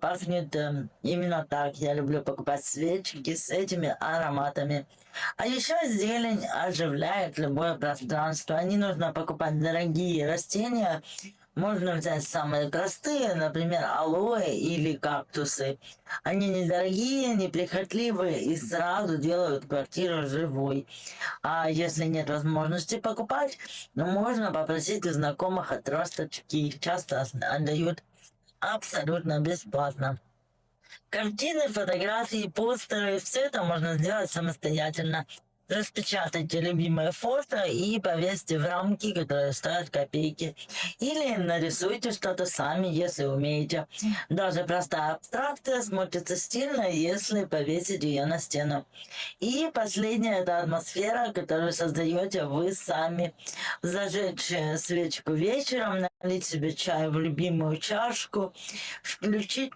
Пахнет именно так. Я люблю покупать свечки с этими ароматами. А еще зелень оживляет любое пространство. Не нужно покупать дорогие растения. Можно взять самые простые, например, алоэ или кактусы. Они недорогие, неприхотливые и сразу делают квартиру живой. А если нет возможности покупать, можно попросить у знакомых отросточки. Их часто отдают абсолютно бесплатно. Картины, фотографии, постеры — все это можно сделать самостоятельно. Распечатайте любимое фото и повесьте в рамки, которые стоят копейки. Или нарисуйте что-то сами, если умеете. Даже простая абстракция смотрится стильно, если повесить ее на стену. И последнее — это атмосфера, которую создаете вы сами. Зажечь свечку вечером, налить себе чай в любимую чашку, включить.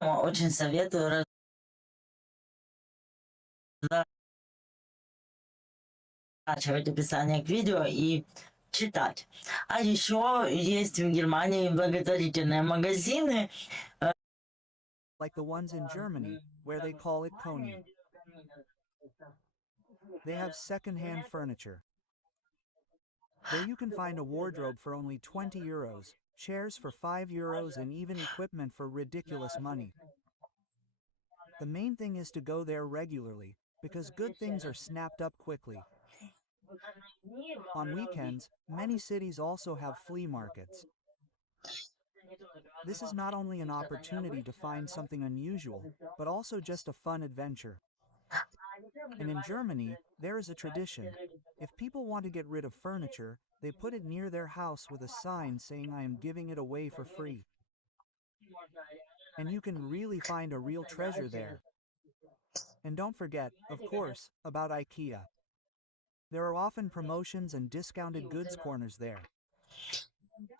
Очень советую разворачивать описание к видео и читать. А еще есть в Германии благотворительные магазины. Like the ones in Germany, where they call it Koni. They have second-hand furniture. There you can find a wardrobe for only 20 euros, chairs for 5 euros, and even equipment for ridiculous money. The main thing is to go there regularly, because good things are snapped up quickly. On weekends, many cities also have flea markets. This is not only an opportunity to find something unusual, but also just a fun adventure. And in Germany, there is a tradition. If people want to get rid of furniture, they put it near their house with a sign saying I am giving it away for free. And you can really find a real treasure there. And don't forget, of course, about IKEA. There are often promotions and discounted goods corners there.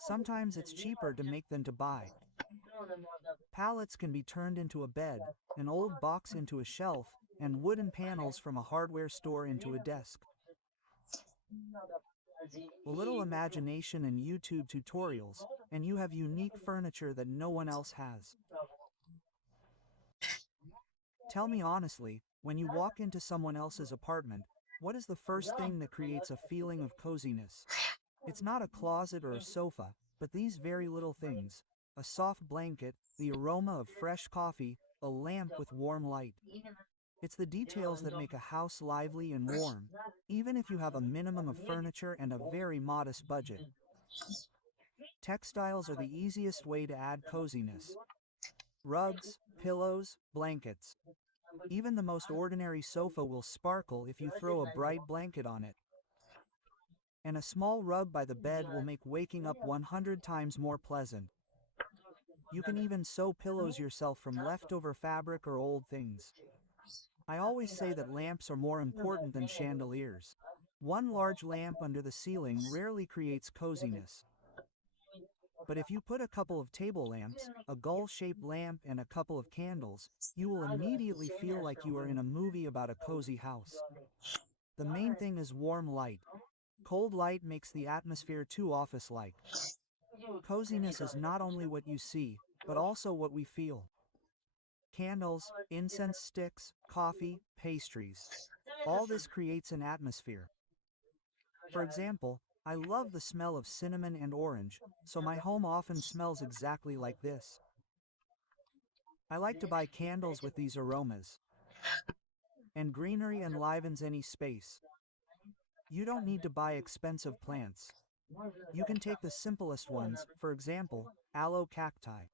Sometimes it's cheaper to make than to buy. Pallets can be turned into a bed, an old box into a shelf, and wooden panels from a hardware store into a desk. A little imagination and YouTube tutorials, and you have unique furniture that no one else has. Tell me honestly, when you walk into someone else's apartment, what is the first thing that creates a feeling of coziness? It's not a closet or a sofa, but these very little things. A soft blanket, the aroma of fresh coffee, a lamp with warm light. It's the details that make a house lively and warm, even if you have a minimum of furniture and a very modest budget. Textiles are the easiest way to add coziness. Rugs, pillows, blankets. Even the most ordinary sofa will sparkle if you throw a bright blanket on it. And a small rug by the bed will make waking up 100 times more pleasant. You can even sew pillows yourself from leftover fabric or old things. I always say that lamps are more important than chandeliers. One large lamp under the ceiling rarely creates coziness. But if you put a couple of table lamps, a gull-shaped lamp, and a couple of candles, you will immediately feel like you are in a movie about a cozy house. The main thing is warm light. Cold light makes the atmosphere too office-like. Coziness is not only what you see, but also what we feel. Candles, incense sticks, coffee, pastries. All this creates an atmosphere. For example, I love the smell of cinnamon and orange, so my home often smells exactly like this. I like to buy candles with these aromas. And greenery enlivens any space. You don't need to buy expensive plants. You can take the simplest ones, for example, aloe cacti.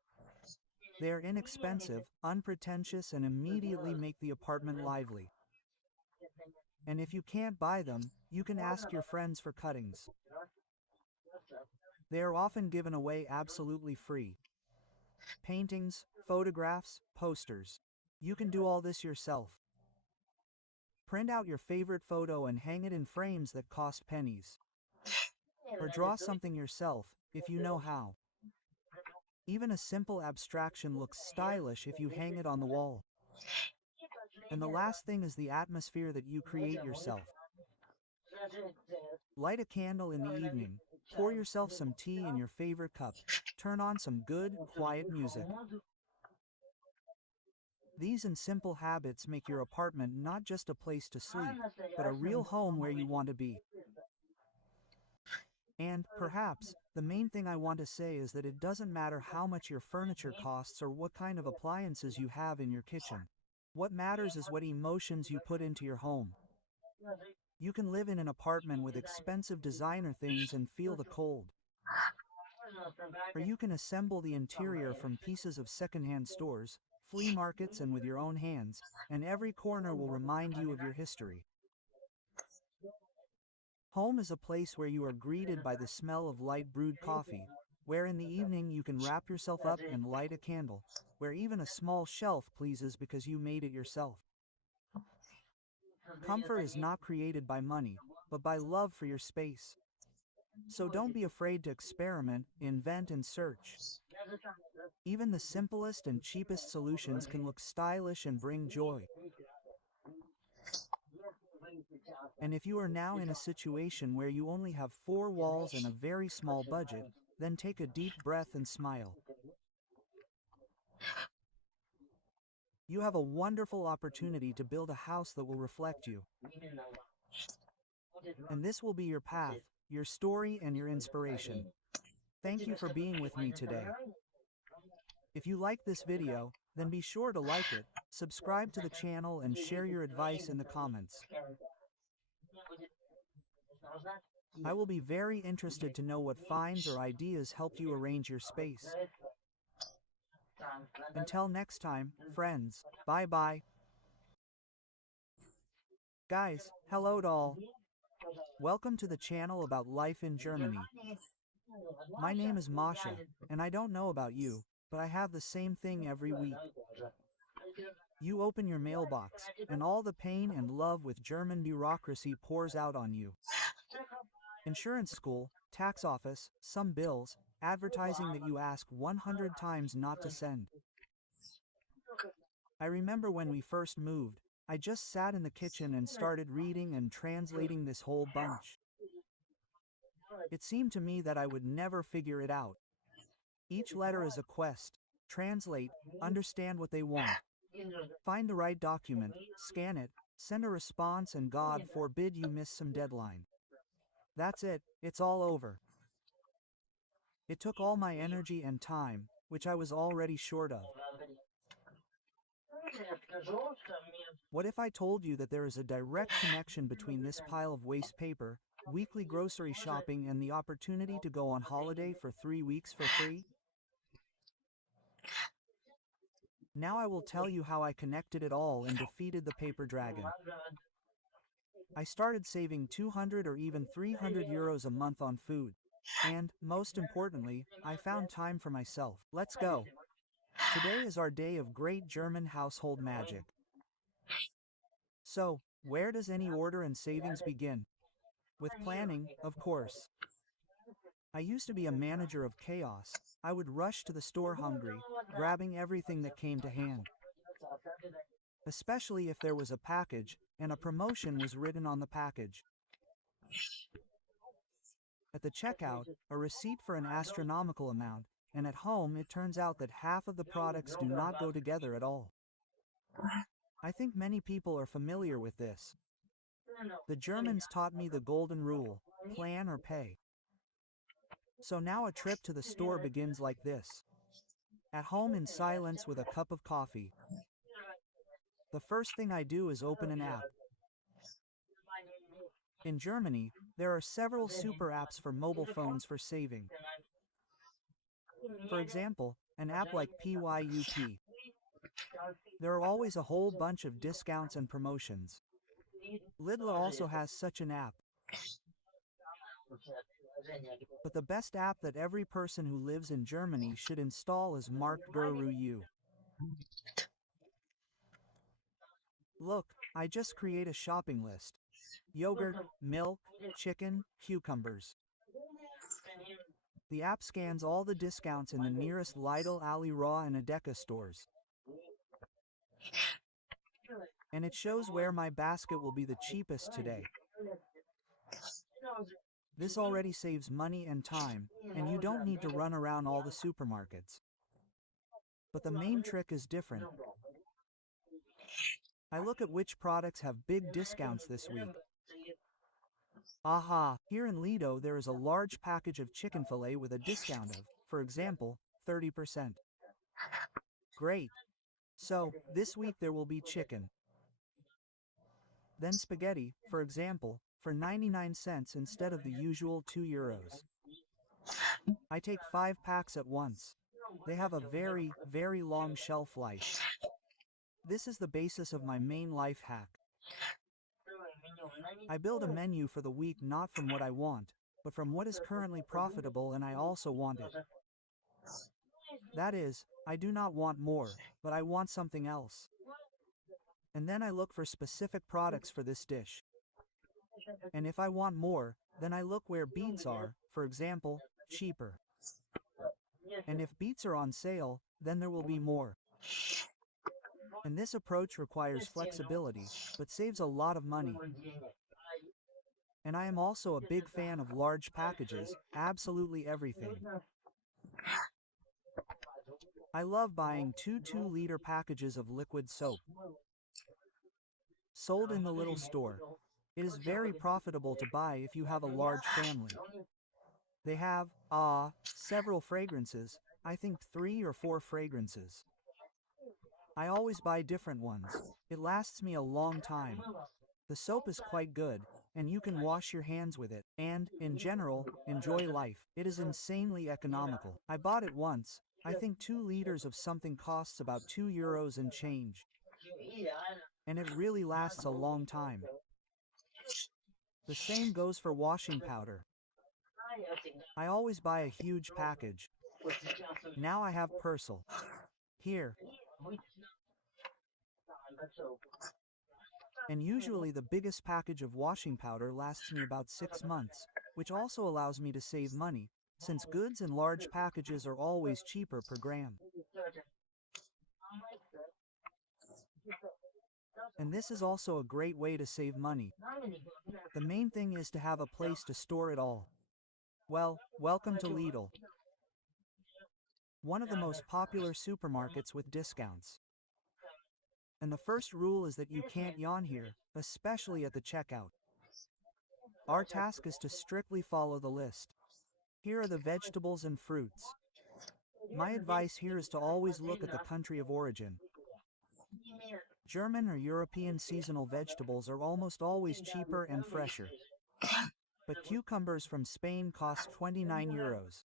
They are inexpensive, unpretentious, and immediately make the apartment lively. And if you can't buy them, you can ask your friends for cuttings. They are often given away absolutely free. Paintings, photographs, posters. You can do all this yourself. Print out your favorite photo and hang it in frames that cost pennies. Or draw something yourself, if you know how. Even a simple abstraction looks stylish if you hang it on the wall. And the last thing is the atmosphere that you create yourself. Light a candle in the evening. Pour yourself some tea in your favorite cup. Turn on some good, quiet music. These and simple habits make your apartment not just a place to sleep, but a real home where you want to be. And, perhaps, the main thing I want to say is that it doesn't matter how much your furniture costs or what kind of appliances you have in your kitchen. What matters is what emotions you put into your home. You can live in an apartment with expensive designer things and feel the cold. Or you can assemble the interior from pieces of secondhand stores, flea markets, and with your own hands, and every corner will remind you of your history. Home is a place where you are greeted by the smell of light brewed coffee, where in the evening you can wrap yourself up and light a candle, where even a small shelf pleases because you made it yourself. Comfort is not created by money, but by love for your space. So don't be afraid to experiment, invent, and search. Even the simplest and cheapest solutions can look stylish and bring joy. And if you are now in a situation where you only have 4 walls and a very small budget, then take a deep breath and smile. You have a wonderful opportunity to build a house that will reflect you. And this will be your path, your story, and your inspiration. Thank you for being with me today. If you like this video, then be sure to like it, subscribe to the channel, and share your advice in the comments. I will be very interested to know what finds or ideas helped you arrange your space. Until next time, friends, bye-bye. Guys, hello to all. Welcome to the channel about life in Germany. My name is Masha, and I don't know about you, but I have the same thing every week. You open your mailbox, and all the pain and love with German bureaucracy pours out on you. Insurance school, tax office, some bills, advertising that you ask 100 times not to send. I remember when we first moved, I just sat in the kitchen and started reading and translating this whole bunch. It seemed to me that I would never figure it out. Each letter is a quest. Translate, understand what they want. Find the right document, scan it, send a response, and God forbid you miss some deadline. That's it, it's all over. It took all my energy and time, which I was already short of. What if I told you that there is a direct connection between this pile of waste paper, weekly grocery shopping, and the opportunity to go on holiday for 3 weeks for free? Now I will tell you how I connected it all and defeated the paper dragon. I started saving 200 or even 300 euros a month on food. And, most importantly, I found time for myself. Let's go. Today is our day of great German household magic. So, where does any order and savings begin? With planning, of course. I used to be a manager of chaos. I would rush to the store hungry, grabbing everything that came to hand. Especially if there was a package, and a promotion was written on the package. At the checkout, a receipt for an astronomical amount, and at home it turns out that half of the products do not go together at all. I think many people are familiar with this. The Germans taught me the golden rule, plan or pay. So now a trip to the store begins like this. At home in silence with a cup of coffee. The first thing I do is open an app. In Germany, there are several super apps for mobile phones for saving. For example, an app like PYUP. There are always a whole bunch of discounts and promotions. Lidl also has such an app. But the best app that every person who lives in Germany should install is Marktguru U. Look, I just create a shopping list. Yogurt, milk, chicken, cucumbers. The app scans all the discounts in the nearest Lidl, Aloe, and Edeka stores. And it shows where my basket will be the cheapest today. This already saves money and time, and you don't need to run around all the supermarkets. But the main trick is different. I look at which products have big discounts this week. Aha, here in Lido there is a large package of chicken fillet with a discount of, for example, 30%. Great. So, this week there will be chicken. Then spaghetti, for example, for 99 cents instead of the usual €2. I take 5 packs at once. They have a very, very long shelf life. This is the basis of my main life hack. I build a menu for the week not from what I want, but from what is currently profitable and I also want it. That is, I do not want more, but I want something else. And then I look for specific products for this dish. And if I want more, then I look where beets are, for example, cheaper. And if beets are on sale, then there will be more. And this approach requires flexibility, but saves a lot of money. And I am also a big fan of large packages, absolutely everything. I love buying 2 2-liter packages of liquid soap. Sold in the little store. It is very profitable to buy if you have a large family. They have, several fragrances, I think 3 or 4 fragrances. I always buy different ones. It lasts me a long time. The soap is quite good, and you can wash your hands with it, and, in general, enjoy life. It is insanely economical. I bought it once. I think 2 liters of something costs about €2 and change. And it really lasts a long time. The same goes for washing powder. I always buy a huge package. Now I have Persil. Here. And usually the biggest package of washing powder lasts me about 6 months, which also allows me to save money, since goods in large packages are always cheaper per gram. And this is also a great way to save money. The main thing is to have a place to store it all. Well, welcome to Lidl, one of the most popular supermarkets with discounts. And the first rule is that you can't yawn here, especially at the checkout. Our task is to strictly follow the list. Here are the vegetables and fruits. My advice here is to always look at the country of origin. German or European seasonal vegetables are almost always cheaper and fresher. But cucumbers from Spain cost €29.